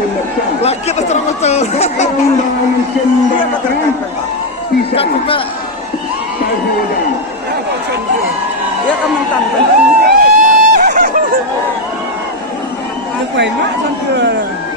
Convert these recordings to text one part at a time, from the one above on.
Laki terus terang betul. Dia tak terang. Kan juga. Dia kan mentan. Apa ini? Sampai.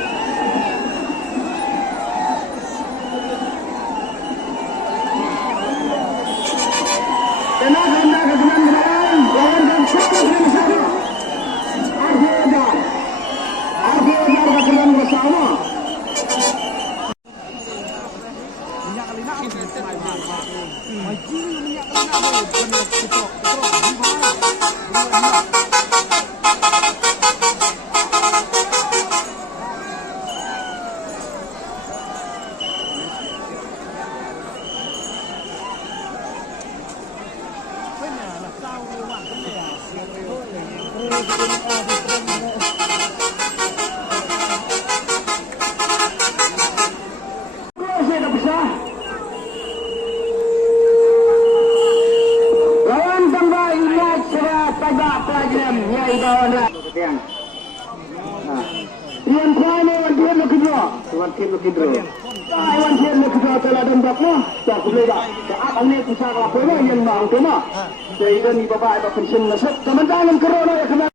Wan Thiên lực kedua telah dembaknya. Tak boleh dah. Saat ini pusat laporan yang mau tu mah. Jadi ni bapa ada pensiun nasib. Kemenangan corona yang kena.